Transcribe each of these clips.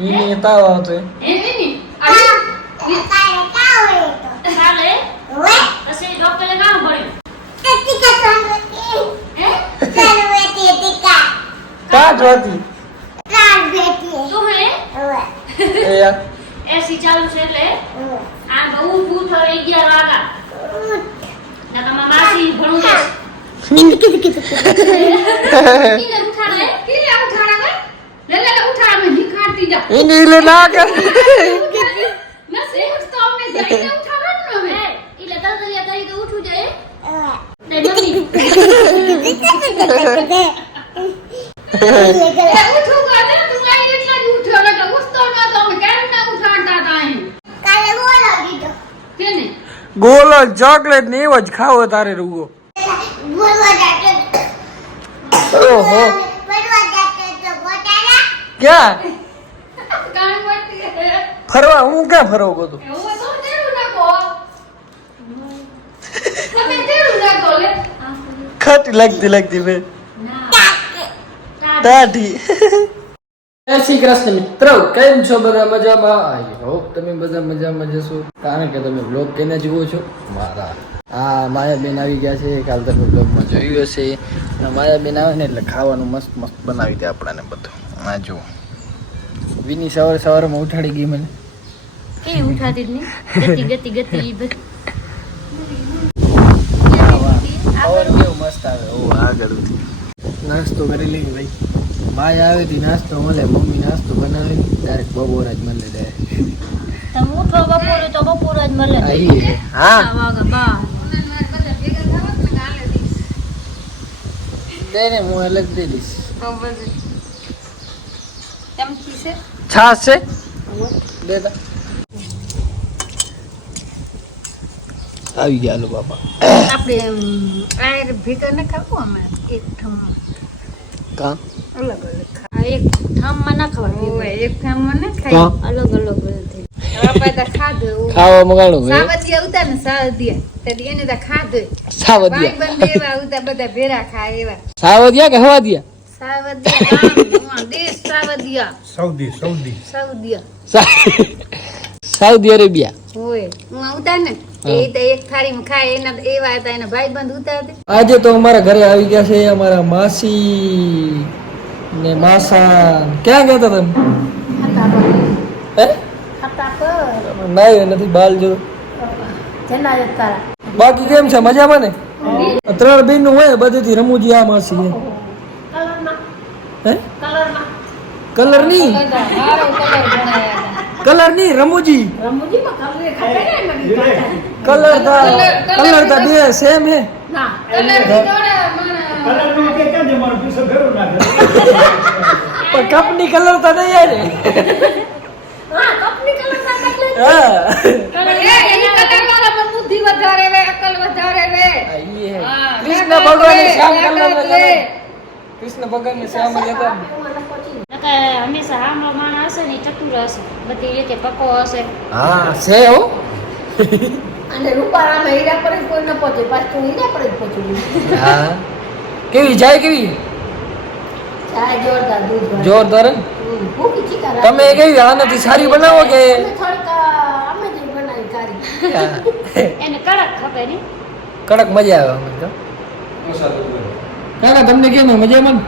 ઈને તાવ આવતો હે. હે એની આવી ચાલે પછી ડોક્ટરે કામ પડ્યું હે કાટ હતી તું હે એ યાર એસી ચાલુ છે એટલે આ બહુ ઊઠું થયો અગિયાર વાગા ના તમારા માસી ભણું છે કિને ઉઠાડે કિલે ઉઠાડા લે લે લે ઉઠાડા મેં નિખારતી જા ઈને ઈલે ના કર ના સેજ તો અમને જઈને ઉઠાડવાનું હવે હે એટલે તરતરિયા કરી તો ઉઠું જાય તે મમ્મી એ ઉઠું ગાને તું આઈ એટલા જ ઉઠ્યો ને કે ઉઠતો ન તો અમે કેમ ના ઉઠાડતા હતા અહીં કેને ગોલો ચોકલેટ ને એવો જ ખાવો તારે રૂગો ઓહો ક્યાં કાન વટી ફરવા હું ક્યાં ફરવા ગયો તો? ખટી લાગતી લાગતી બે ના. દાઢી. જય શ્રી કૃષ્ણ મિત્રો કેમ છો બધા મજામાં? આઈ હોપ તમે બધા મજામાં જશો. કારણ કે તમે બ્લોગ કેને જુઓ છો? મારા. આ માયાબેન આવી ગયા છે. કાલ તમે બ્લોગમાં જોયું હશે. અને માયાબેન આવે ને એટલે ખાવાનું મસ્ત મસ્ત બનાવી દે આપણાને બધું. આ જુઓ. વિની સવાર સવારમાં ઉઠાડી ગઈ મને. કે ઉઠાતી જ નહીં. ગતિ ગતિ ગતિ બસ. કેવું મસ્ત આવે ઓ આગળથી નાસ્તો કરી લઈ ભાઈ. ભાઈ આવે થી નાસ્તો મળે મમ્મી નાસ્તો બનાવે. ડાયરેક્ટ બપોર જ મળે ડાયરેક્ટ. તો બપોરે જ મળે. હા આ વાગા બા દે ને હું અલગ દઈ દઈશ. છે? આવી ગયા લો બાપા. આપણે આ ભેગા ન ખાવું અમે એક ઠમમાં. કા? અલગ અલગ એક ઠામમાં ના ખવાય ઓય એક ઠમમાં ન કા? અલગ અલગ થઈ આપણે તો ખાધું એવું. ખાવા મગાડું સાવધિયા ઉતા ને સાવધિયા. તેથી એને તો ખાધું. સાવધિયા. બંધ એવા ઉતા બધા ભેરા ખાય એવા. સાવધિયા કે હવાદિયા સાવધિયા દેશ સાવધિયા સૌદી સાઉદી. અરેબિયા. આજે તો અમારા ઘરે આવી ગયા છે અમારા માસી ને માસા. ક્યાં ગયા હતા તમે? ના નથી બાલ જો બાકી કેમ છે? મજામાં ને? ત્રણ બેનનું હોય બધેથી રમૂજી આ માસી હે? કલરની? કલરની? રમૂજી? કલર તા કલર તા બે સેમ હે. ના. પણ કપની કલર તો નહીં યાર. હા બુદ્ધિ વધારે વે અકલ વધારે વે. આ ઈ હે. હા, કૃષ્ણ ભગવાન શ્યામ. કલર કૃષ્ણ ભગવાન ને શ્યામ હંમેશા હામલો માણસ હશે ને ચતુર હશે. બધી રીતે પકો હશે. હા છે હો. અને રૂપાળામાં હીરા પર જ કોઈ ન પહોંચે પાછું હીરા પર જ પહોંચ્યું હા. કેવી જાય કેવી? ચાય જોરદાર દૂધ જોરદાર. તમે કેવી આનાથી સારી બનાવો કે? અમે થોડીક જ બનાવી સારી. એને કડક ખપે ને. કડક મજા આવે અમને તો. કાકા તમને કેમ મજામાં.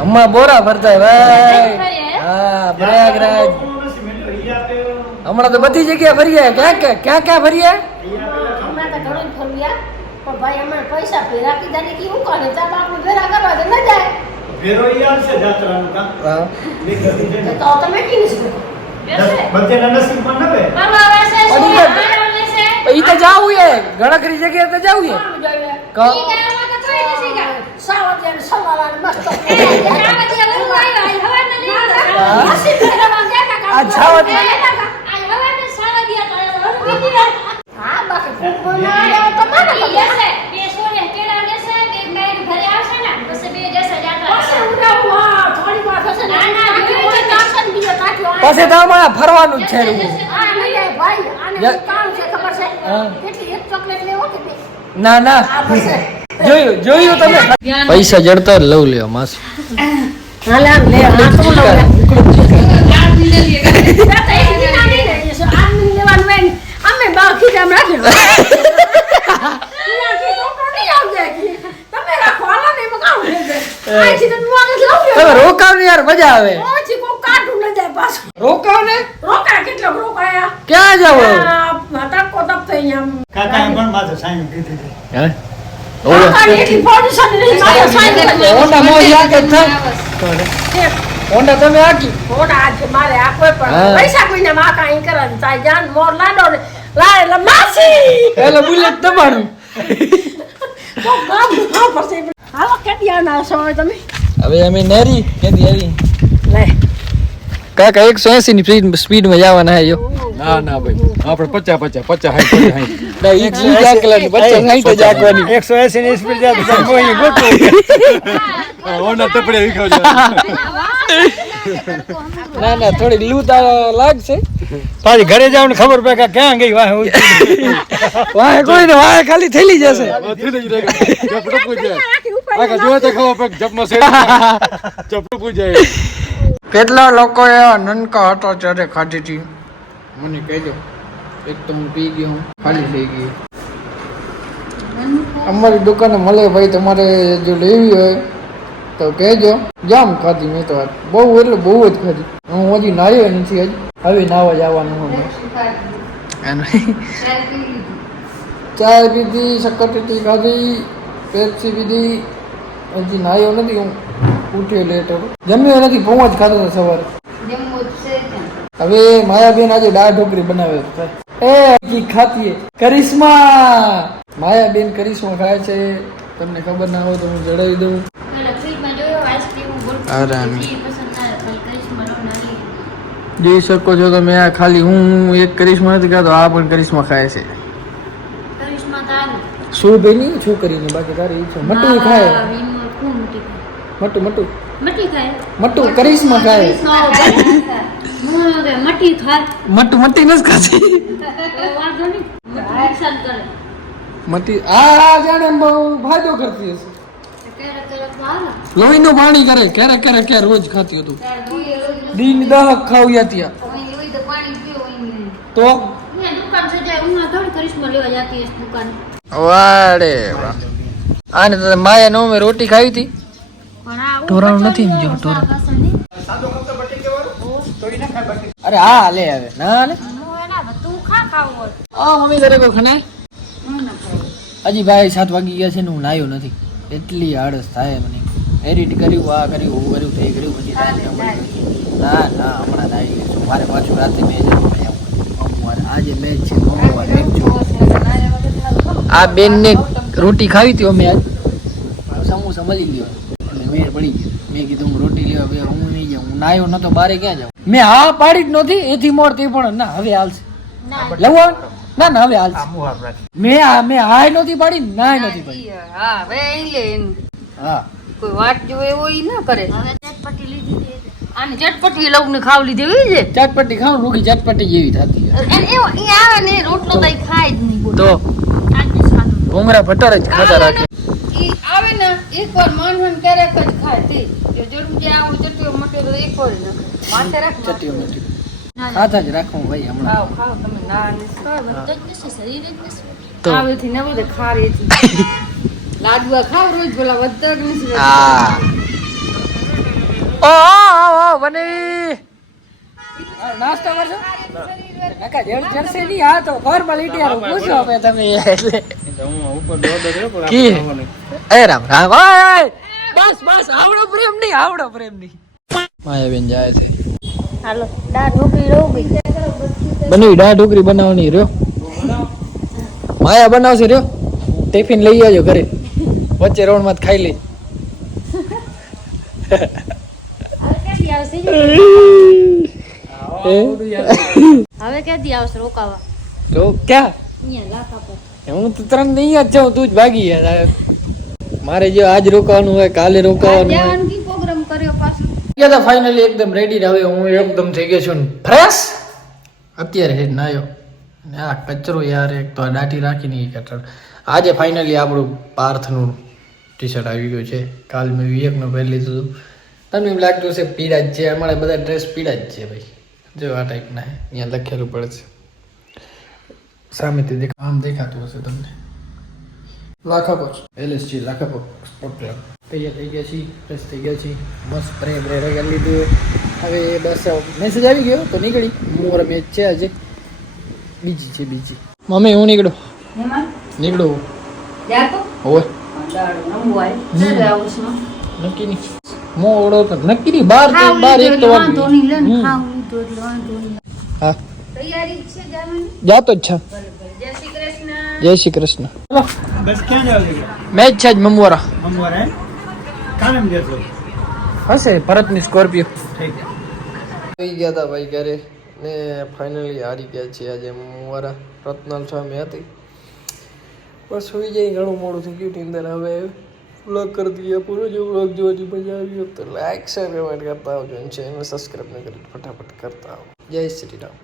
અમ્મા બોરા ભરતા ભાઈ. ફરી હા પ્રયાગરાજ. હમણાં તો બધી જગ્યાએ ફર્યા ક્યાં ક્યાં ક્યાં ક્યાં ફર્યા હમણાં તો ઘણું ફરવ્યા પણ ભાઈ અમારે પૈસા ફેરા કીધા ને કે હું કરે ચાલ આપણે ભેરા કરવા તો ન જાય. ફેરો ઈ આવશે જાત્રાનું કામ. હા. તો તમે કીધું છે બેસે બધેના નસીબમાં ન બે. બાબા વેસે ઈ તો જાવું એ. ગણકરી જગ્યાએ તો જાવું એ. એ પછી તો અમારે ફરવાનું જ છે ના ના. જોયું જોયું તમે. પૈસા જડતા લવ લ્યો માસી. રોકાવ યાર મજા આવે. પછી કોક કાઢું ન જાય પાછું. રોકાવ ને રોકાય કેટલોક રોકાયા? ક્યાં જાવ આ તડકો તપતો અહીંયા આમ. કાકાએ પણ માથે સાઈન કીધી હે? તમે આકી આજે મારે આ કોઈ પણ. પૈસા કોઈને માં કાંઈ જાન મોર લાડો ને લાય એટલે માસી. પેલા બુલેટ તમારું તો ગામ હા પછી હાલો કેડિયા ના છો તમે? હવે અમે નેરી કેદી આવી. લે. કાકા એકસો એસી ની સ્પીડ સ્પીડમાં જવાના હે યો. ના ના ભાઈ. આપણે પચાસ પચાસ પચાસ હાઈ એકસો એસી ની સ્પીડ જાય તો કોઈ ગોઠવો ઓના ટપડે વિખાવ ના ના થોડી લૂ લાગશે. પાછી ઘરે જાવ ને ખબર પડે કે ક્યાં ગઈ વાહ વાહે કોઈ ને વાહે ખાલી થેલી જશે જોવા તો ખબર પડે જપમાં સેડ જપડું જાય. કેટલા લોકોએ આ નનકા હતા ત્યારે ખાધી હતી. મને કહેજો એક તો હું પી ગયો ખાલી થઈ ગઈ અમારી દુકાને મળે ભાઈ તમારે જો લેવી હોય તો કહેજો. જામ ખાધી મેં તો. બહુ એટલે બહુ જ ખાધી. હું હજી નાહ્યો નથી હજી. હવે નાવા જવાનું આવવાનું હું ચાય પીધી શક્કરટેટી ખાધી પેપ્સી પીધી. હજી નાહ્યો નથી હું ઉઠ્યો લેટ હતો. જમ્યો નથી પૌવા જ ખાધો હતો સવારે. હવે માયાબેન આજે દાળ ઢોકરી બનાવે એ કી ખાતીએ કરિશ્મા! માયાબેન કરિશ્મા ખાય છે. તમને ખબર ના હોય તો હું જણાવી દઉં. જોઈ શકો છો તમે આ ખાલી હું એક કરિશ્મા નથી ખાતો આ પણ કરિશ્મા ખાય છે. શું બેની છોકરીને બાકી તારી ઈચ્છા. મટી ખાય. મટી મટુ. મટુ ખાય? મટુ કરિશ્મા ખાય. મટી ખાય. મટુ મટી નથી ખાતી. વાંધો નહીં. મટી નુકસાન કરે. મટી આ જાણે બહુ ફાયદો કરતી હશે. લોહી નું લોહીનું પાણી કરે ક્યારે ક્યારે ક્યારે રોજ ખાતી હતું. દિન દોરી રોજ દીન દહક ખાવ્યા ત્યાં. તો વાડે વાહ. આને તો માયા નો મેં રોટી ખાવી હતી. ઢોરાણું નથી જો ઢોરાણું. અરે હા, લે હવે. ના, લે. આ મમ્મી તારે કોઈ ખનાય હજી ભાઈ સાત વાગી ગયા છે ને હું નાયો નથી. એટલી આળસ થાય મને. એડિટ કર્યું, આ કર્યું, હું કર્યું, તે કર્યું, પછી ન. ના હમણાં નાઈ ગયો મારે પાછું રાતે મેચ આજે મેચ છે આ બેનને રોટી ખાવી હતી અમે આજ. સમૂહ સમજી ગયો મેળ પડી ગયો. મેં કીધું હું રોટી લેવા બે હું નહીં જાઉં. હું નાયો નતો બારે ક્યાં જાઉં? મેં હા પાડી જ નહોતી એથી મોર તે પણ ના હવે હાલશે. લઉં ના ના હવે હાલશે. મેં આ મેં હાય નહોતી પાડી ને નાય નહોતી પાડી. હા હવે અહીં લે હા. કોઈ વાટ જો એવો ઈ ના કરે. હવે ચટપટી લીધી ચટપટી ને ખાવ લીધી છે? ચટપટી ખાવ રૂખી ચટપટી જેવી થતી આવે ને રોટલો તો ખાય જ નહીં તો? આજે સાદું જ ખાતા રાખે. એક વાર ક્યારેક જ ખાય તે. જો જરૂર જે આવું ચટીઓ મટે તો એક વાર માથે રાખ ચટીઓ મટી. ખાતા જ રાખવું ભાઈ હમણાં. ખાવ ખાવ તમે ના ને તો જ શરીર જ નશે આવેથી નવે તો ખારેથી લાડવા ખાવ રોજ પેલા વધતા જ નથી હા. ઓ ઓ ઓ બની. નાસ્તો કરશો? કાકા ચડશે નહીં હા તો ફોર્માલિટી પૂછો તમે. એટલે કી? એ રામ રામ. બસ બસ આવડો પ્રેમ નહીં આવડો પ્રેમ નહીં. માયાબેન જાય છે. હાલો દાળ ઢોકળી રહું ગઈ દાળ ઢોકરી બનાવવાની રહ્યો. માયા બનાવશે રહ્યો. ટિફિન લઈ આવજો ઘરે. વચ્ચે રોડમાં ખાઈ લઈ હવે ક્યાંથી આવશે? હવે ક્યાંથી આવશે? રોકાવા. તો ક્યાં? અહીંયા લાખા પર. હું તો ત્રણ નહીં જ જાઉં તું જ ભાગી યાર મારે જો આજ રોકાવાનું હોય કાલે રોકાવાનું હોય. જવાનું પ્રોગ્રામ કર્યો પાછો. ગયા તા ફાઇનલી એકદમ રેડી હવે હું એકદમ થઈ ગયો છું. ફ્રેશ? અત્યારે હેડ નાયો. ને આ કચરો યાર એક તો આ દાટી રાખીને કચરો. આજે ફાઇનલી આપણું પાર્થનું ટી શર્ટ આવી ગયું છે. કાલ મેં વિવેકનું પહેરી લીધું હતું. તમને એમ લાગતું હશે પીડા જ છે. અમારે બધા ડ્રેસ પીડા જ છે ભાઈ. જો આ ટાઈપના અહીંયા લખેલું પડે છે સામેથી દેખા આમ દેખાતું હશે તમને લાખાપો એલએસજી લાખાપો સ્પોર્ટ ક્લબ તૈયાર થઈ ગયા છીએ ફ્રેશ થઈ ગયા છીએ બસ પ્રે પ્રે કરી લીધું હવે બસ મેસેજ આવી ગયો તો નીકળી મોર મેચ છે આજે બીજી છે બીજી મમ્મી હું નીકળું નીકળું હોવે નક્કી નહીં મોડો તો નક્કી નહીં બાર તો બાર એક તો હા જાતો જ છે. જય શ્રી કૃષ્ણ. જય શ્રી કૃષ્ણ. બસ ક્યાં જાવ મેચ છે જ મમવારા. મમવારા કામ જતો હશે ભરતની સ્કોર્પિયો. થઈ ગયા હતા ભાઈ ઘરે ને ફાઇનલી હારી ગયા છે આજે મમવારા. રત્નાલ સ્વામી હતી. બસ સુઈ જઈ ઘણું મોડું થઈ ગયું ટીંદર હવે વ્લોગ કરી દઈએ પૂરો જો વ્લોગ જોવાની મજા આવી તો લાઈક શેર કમેન્ટ કરતા આવજો અને ચેનલ સબસ્ક્રાઈબ ન કરી ફટાફટ કરતા આવો જય શ્રી રામ.